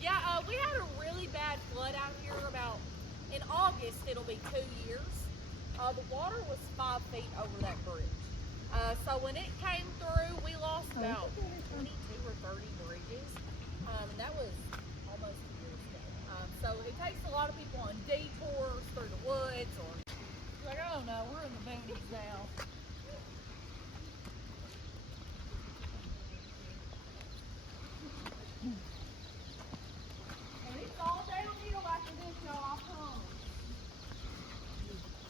Yeah, we had a really bad flood out here in August, it'll be 2 years. The water was 5 feet over that bridge. So when it came through, we lost about 22 or 30 bridges. That was almost 2 years ago. So it takes a lot of people on detours through the woods or like, oh no, we're in the boonies now. And it's all downhill after this, y'all, I promise.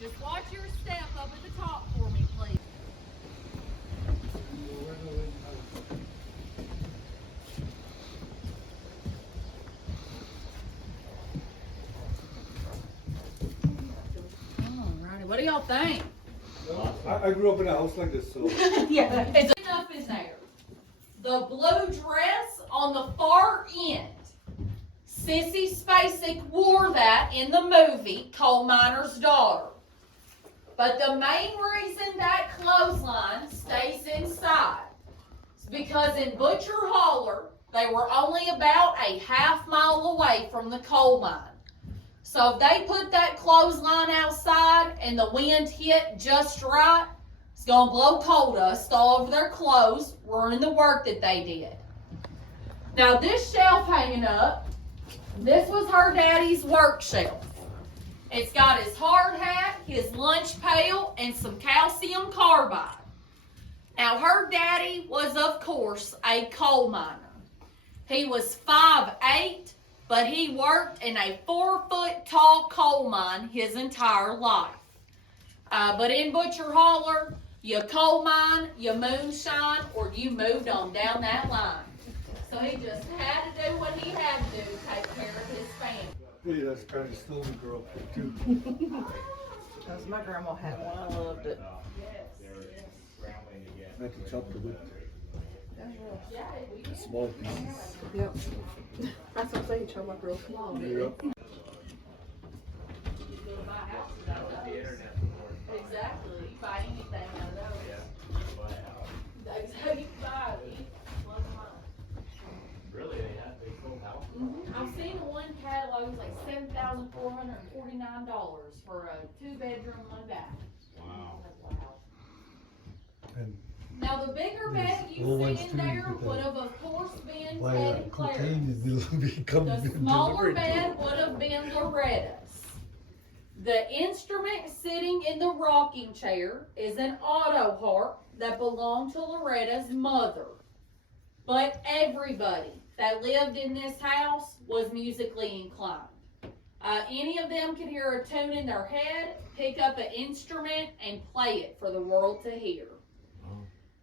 Just watch your step up at the top for me, please. Alrighty, what do y'all think? I grew up in a house like this, so. Yeah, it's enough in there. The blue dress on the far end. Sissy Spacek wore that in the movie Coal Miner's Daughter. But the main reason that clothesline stays inside is because in Butcher Holler, they were only about a half mile away from the coal mine. So if they put that clothesline outside and the wind hit just right, it's going to blow coal dust all over their clothes, ruining the work that they did. Now this shelf hanging up, this was her daddy's work shelf. It's got his hard hat, his lunch pail, and some calcium carbide. Now her daddy was, of course, a coal miner. He was 5'8", but he worked in a 4-foot tall coal mine his entire life. But in Butcher Holler, you coal mine, you moonshine, or you moved on down that line. So he just had to do what he had to do to take care of his family. Yeah, that's kind of still we grew up with too. Because my grandma had one, I loved it. I had to chop the wood. Small pieces. Yep. That's what I'm saying, chop like real small. Yep. Exactly. You buy anything out of those. That's how you buy it. Really, they have big full house. I've seen one catalog, it's like $7,449 for a 2-bedroom, 1-bath. Wow. And Now the bigger bed you see in there would have of course been why Ted and cocaine Claire's. is becoming The smaller bed would have been Loretta's. The instrument sitting in the rocking chair is an auto harp that belonged to Loretta's mother. But everybody that lived in this house was musically inclined. Any of them could hear a tune in their head, pick up an instrument, and play it for the world to hear.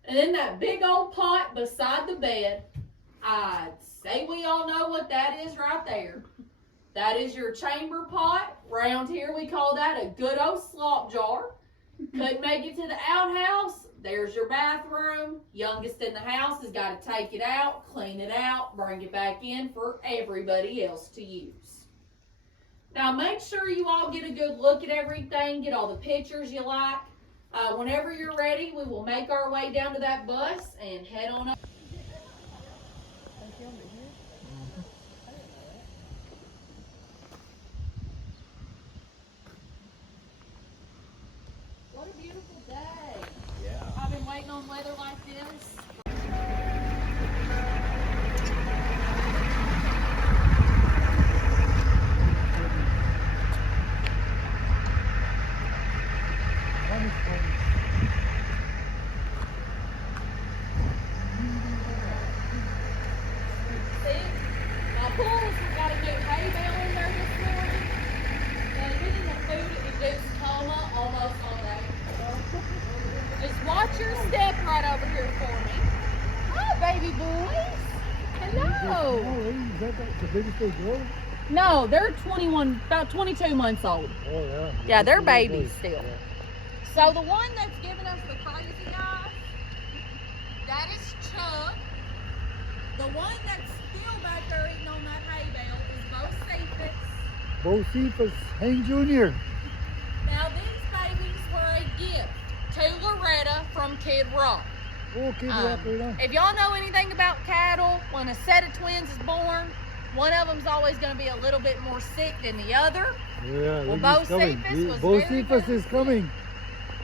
And then that big old pot beside the bed, I'd say we all know what that is right there. That is your chamber pot. Around here we call that a good old slop jar. Couldn't make it to the outhouse. There's your bathroom. Youngest in the house has got to take it out, clean it out, bring it back in for everybody else to use. Now make sure you all get a good look at everything, get all the pictures you like. Whenever you're ready, we will make our way down to that bus and head on up. What a beautiful day. Yeah. I've been waiting on weather like this. Watch your step right over here for me. Hi, baby boys. Hello. Is that the biggest they grow? No, they're 21, about 22 months old. Oh, yeah. Yeah, they're babies still. Yeah. So the one that's giving us the crazy eyes, that is Chuck. The one that's still back there eating on that hay bale is Bo Cephas. Bo Cephas, Hank Jr. Now these babies were a gift to Loretta from Kid Rock. Okay, right on. If y'all know anything about cattle, when a set of twins is born, one of them's always going to be a little bit more sick than the other. Yeah, Well, look, he's coming. Bocephus was Bocephus very is coming.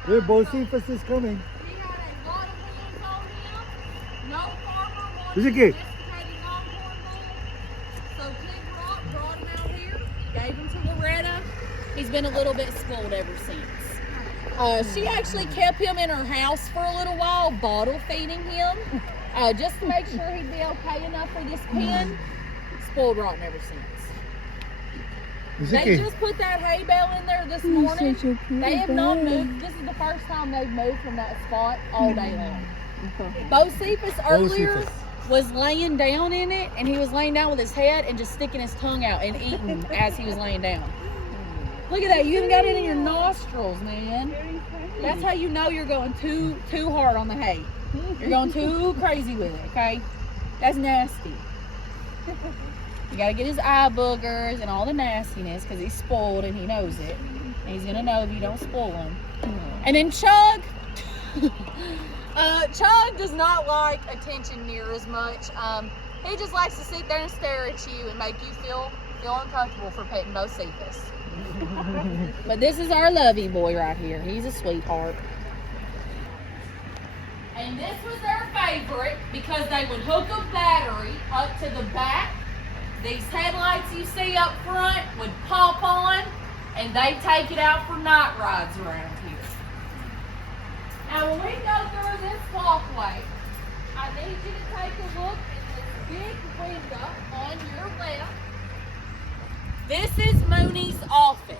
Yeah, Bocephus is coming. He had a lot of wheels on him. No farmer Is wanted it a good? domesticated longhorn bull. So Kid Rock brought him out here, gave him to Loretta. He's been a little bit spoiled ever since. She actually kept him in her house for a little while, bottle feeding him, just to make sure he'd be okay enough for this pen. Spoiled rotten ever since. They just put that hay bale in there this morning. They have not moved. This is the first time they've moved from that spot all day long. Bocephus earlier was laying down in it, and he was laying down with his head and just sticking his tongue out and eating as he was laying down. Look at that. You even got it in your nostrils, man. That's how you know you're going too hard on the hay. You're going too crazy with it, okay? That's nasty. You gotta get his eye boogers and all the nastiness because he's spoiled and he knows it. And he's gonna know if you don't spoil him. And then Chug, Chug does not like attention near as much. He just likes to sit there and stare at you and make you feel uncomfortable for petting Bocephus. But this is our lovey boy right here. He's a sweetheart. And this was their favorite because they would hook a battery up to the back. These headlights you see up front would pop on, and they take it out for night rides around here. Now, when we go through this walkway, I need you to take a look at this big window on your left. This is Mooney's office.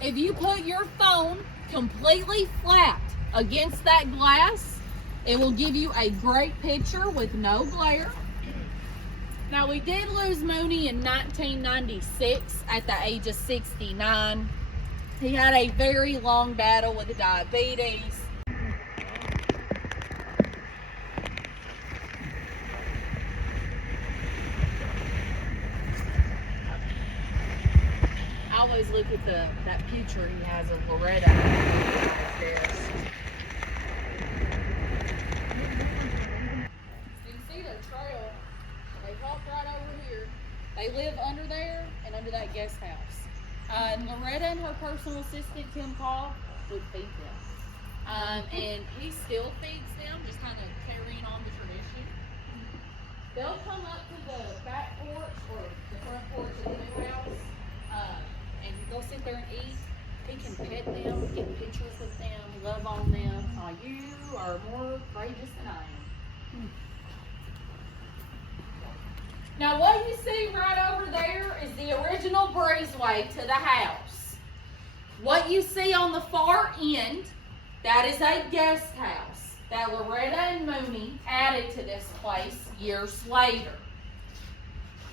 If you put your phone completely flat against that glass, it will give you a great picture with no glare. Now, we did lose Mooney in 1996 at the age of 69. He had a very long battle with diabetes. I always look at that picture he has of Loretta downstairs. You can see their trail. They walk right over here. They live under there and under that guest house. And Loretta and her personal assistant, Tim Paul, would feed them. And he still feeds them, just kind of carrying on the tradition. They'll come up to the back porch or the front porch of the new house, and they'll sit there and eat. He can pet them, get pictures with them, love on them. You are more courageous than I am. Now, what you see right over there is the original breezeway to the house. What you see on the far end, that is a guest house that Loretta and Mooney added to this place years later.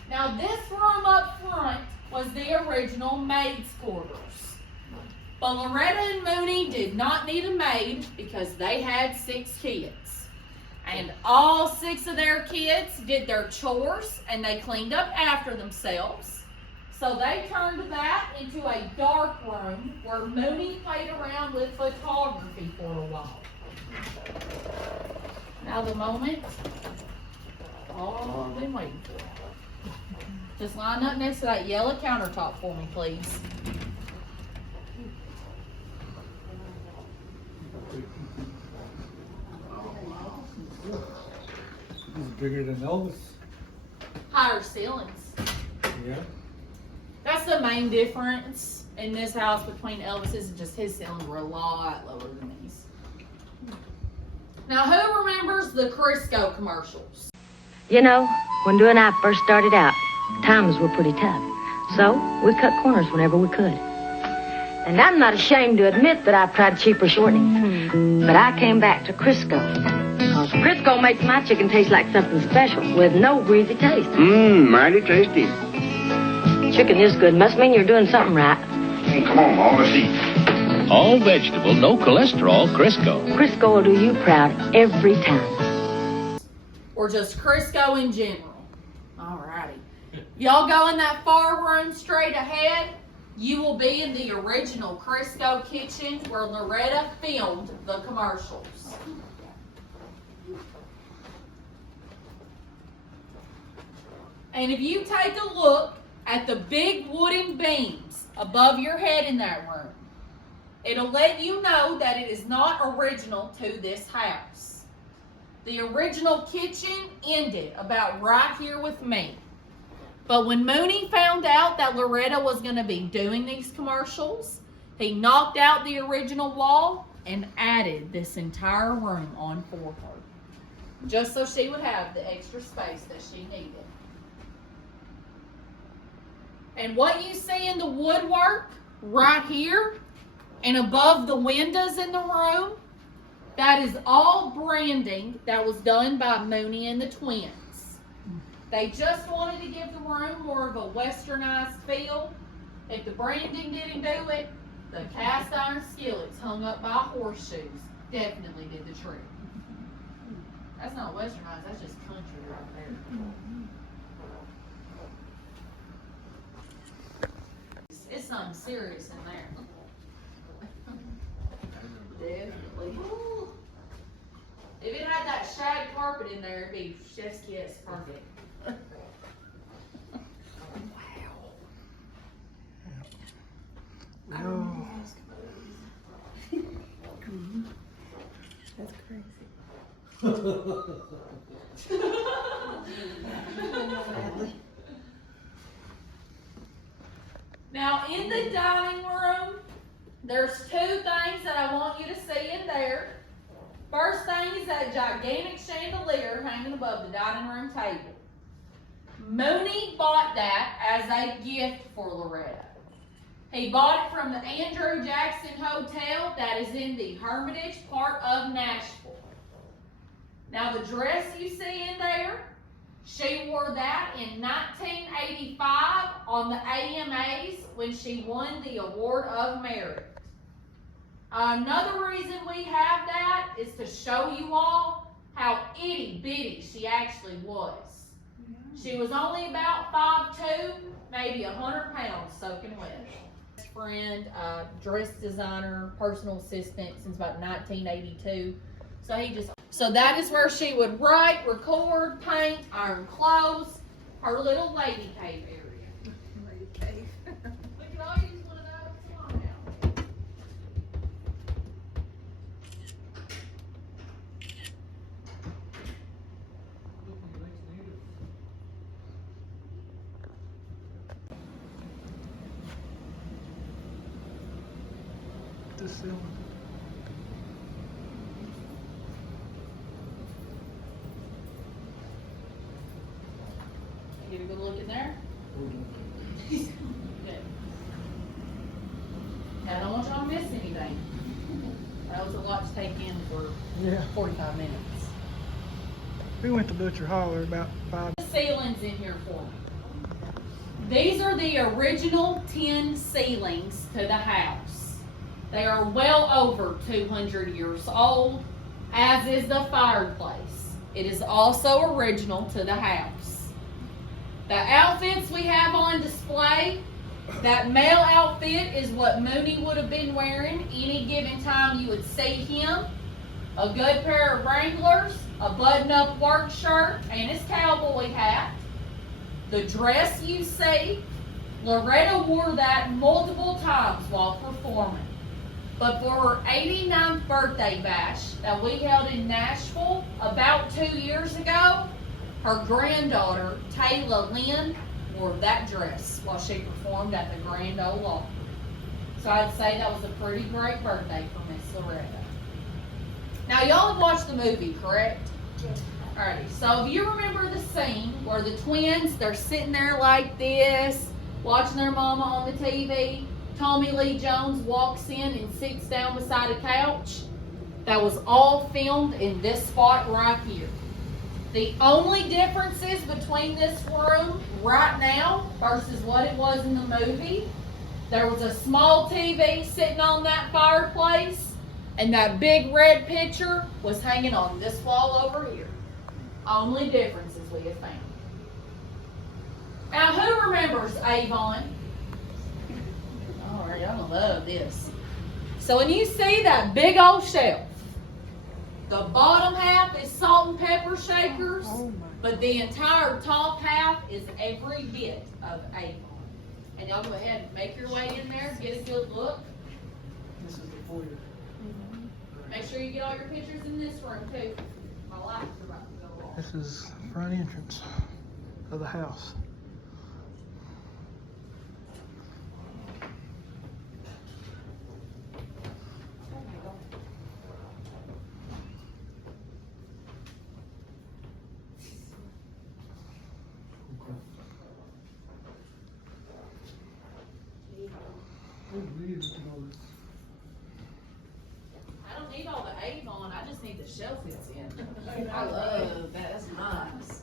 Now, this room up front was the original maid's quarters. But Loretta and Mooney did not need a maid because they had 6 kids. And all 6 of their kids did their chores and they cleaned up after themselves. So they turned that into a dark room where Mooney played around with photography for a while. Now the moment all I've been waiting for. Just line up next to that yellow countertop for me, please. He's bigger than Elvis. Higher ceilings. Yeah. That's the main difference in this house between Elvis's and just his ceilings were a lot lower than these. Now, who remembers the Crisco commercials? You know, when Drew and I first started out, times were pretty tough. So we cut corners whenever we could. And I'm not ashamed to admit that I've tried cheaper shortening. But I came back to Crisco. Because Crisco makes my chicken taste like something special with no greasy taste. Mighty tasty. Chicken this good must mean you're doing something right. Come on, Mom, let's eat. All vegetable, no cholesterol, Crisco. Crisco will do you proud every time. Or just Crisco in general. Alrighty. Y'all go in that far room straight ahead. You will be in the original Crisco kitchen where Loretta filmed the commercials. And if you take a look at the big wooden beams above your head in that room, it'll let you know that it is not original to this house. The original kitchen ended about right here with me. But when Mooney found out that Loretta was going to be doing these commercials, he knocked out the original wall and added this entire room on for her, just so she would have the extra space that she needed. And what you see in the woodwork right here and above the windows in the room, that is all branding that was done by Mooney and the twins. They just wanted to give the room more of a westernized feel. If the branding didn't do it, the cast iron skillets hung up by horseshoes definitely did the trick. That's not westernized, that's just country right there. It's something serious in there. Definitely. If it had that shag carpet in there, it'd be chef's kiss perfect. No. That's crazy. Now, in the dining room, there's two things that I want you to see in there. First thing is that gigantic chandelier hanging above the dining room table. Mooney bought that as a gift for Loretta. He bought it from the Andrew Jackson Hotel that is in the Hermitage part of Nashville. Now, the dress you see in there, she wore that in 1985 on the AMAs when she won the Award of Merit. Another reason we have that is to show you all how itty bitty she actually was. She was only about 5'2", maybe 100 pounds soaking wet. Friend, dress designer, personal assistant since about 1982. So that is where she would write, record, paint, iron clothes, her little lady cave area. Lady cave. We could all use one of those. Come on now. This ceiling. Get a good look in there. Good. Now, I don't want y'all to miss anything. That was a lot to take in for 45 minutes. We went to Butcher Holler about 5. The ceilings in here for me. These are the original tin ceilings to the house. They are well over 200 years old, as is the fireplace. It is also original to the house. The outfits we have on display, that male outfit is what Mooney would have been wearing any given time you would see him. A good pair of Wranglers, a button-up work shirt, and his cowboy hat. The dress you see, Loretta wore that multiple times while performing. But for her 89th birthday bash that we held in Nashville about 2 years ago, her granddaughter, Loretta Lynn, wore that dress while she performed at the Grand Ole Opry. So I'd say that was a pretty great birthday for Miss Loretta. Now, y'all have watched the movie, correct? Yes. Alright, so if you remember the scene where the twins, they're sitting there like this, watching their mama on the TV, Tommy Lee Jones walks in and sits down beside a couch. That was all filmed in this spot right here. The only differences between this room right now versus what it was in the movie, there was a small TV sitting on that fireplace, and that big red picture was hanging on this wall over here. Only differences we have found. Now, who remembers Avon? All right, y'all gonna love this. So when you see that big old shelf, The bottom half is salt and pepper shakers, Oh my. but the entire top half is every bit of Avon. And y'all go ahead and make your way in there, get a good look. This is the foyer. Make sure you get all your pictures in this room too. My lights are about to go off. This is the front entrance of the house. I don't need all the Avon, I just need the shelf it's in. I love that, that's nice.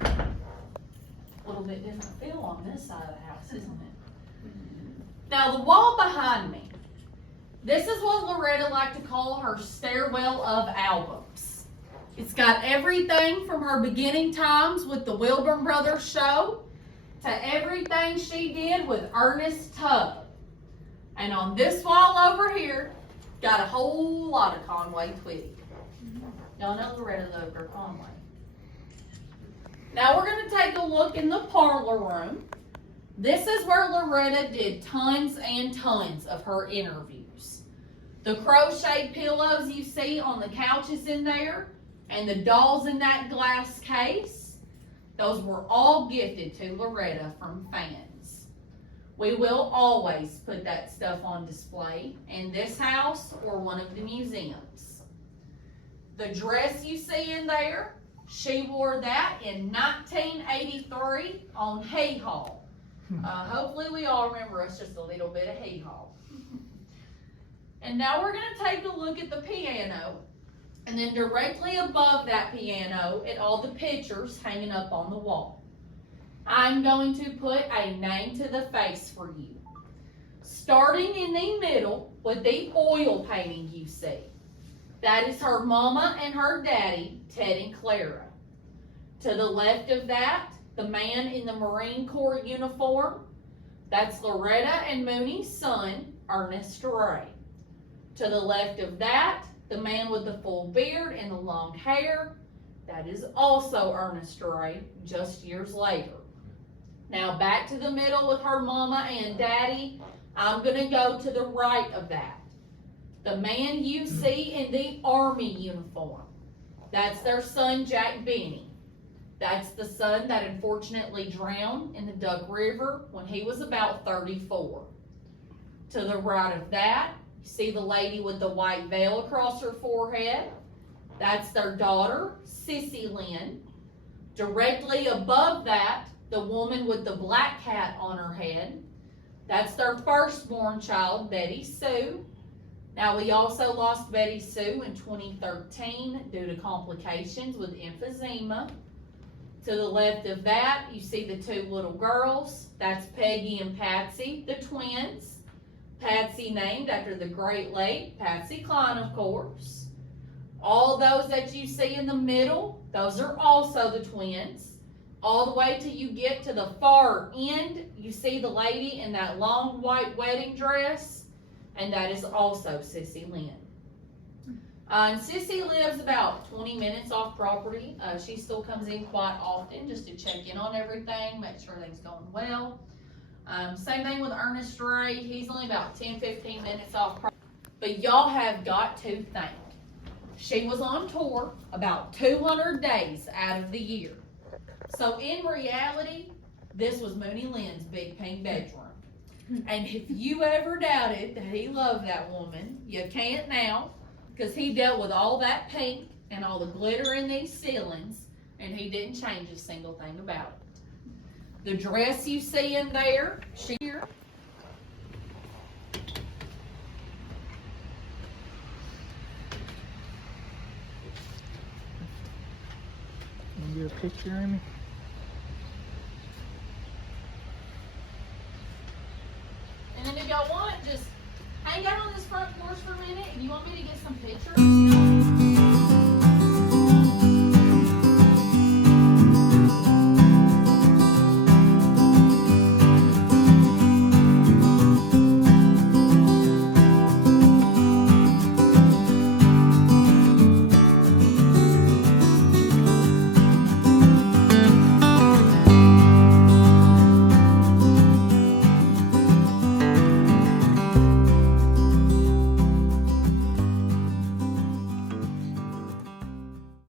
A little bit different feel on this side of the house, isn't it? Now the wall behind me, this is what Loretta liked to call her stairwell of albums. It's got everything from her beginning times with the Wilburn Brothers show to everything she did with Ernest Tubb. And on this wall over here, got a whole lot of Conway Twitty. Y'all know Loretta loved her Conway. Now we're going to take a look in the parlor room. This is where Loretta did tons and tons of her interviews. The crocheted pillows you see on the couches in there and the dolls in that glass case, those were all gifted to Loretta from fans. We will always put that stuff on display in this house or one of the museums. The dress you see in there, she wore that in 1983 on Hay Haul. Hopefully we all remember us just a little bit of Hay Haul. And now we're going to take a look at the piano. And then directly above that piano at all the pictures hanging up on the wall. I'm going to put a name to the face for you. Starting in the middle with the oil painting you see. That is her mama and her daddy, Ted and Clara. To the left of that, the man in the Marine Corps uniform. That's Loretta and Mooney's son, Ernest Ray. To the left of that, the man with the full beard and the long hair, that is also Ernest Ray, just years later. Now back to the middle with her mama and daddy, I'm going to go to the right of that. The man you see in the Army uniform, that's their son Jack Benny. That's the son that unfortunately drowned in the Duck River when he was about 34. To the right of that, you see the lady with the white veil across her forehead. That's their daughter, Sissy Lynn. Directly above that, the woman with the black hat on her head. That's their firstborn child, Betty Sue. Now, we also lost Betty Sue in 2013 due to complications with emphysema. To the left of that, you see the two little girls. That's Peggy and Patsy, the twins. Patsy named after the great late Patsy Cline, of course. All those that you see in the middle, those are also the twins. All the way till you get to the far end, you see the lady in that long white wedding dress, and that is also Sissy Lynn. And Sissy lives about 20 minutes off property. She still comes in quite often just to check in on everything, make sure everything's going well. Same thing with Ernest Ray. He's only about 10-15 minutes off property. But y'all have got to think. She was on tour about 200 days out of the year. So in reality, this was Mooney Lynn's big pink bedroom. And if you ever doubted that he loved that woman, you can't now, because he dealt with all that pink and all the glitter in these ceilings, and he didn't change a single thing about it. The dress you see in there, here. Can you get a picture, Amy? And then if y'all want, just hang out on this front porch for a minute. If you want me to get some pictures,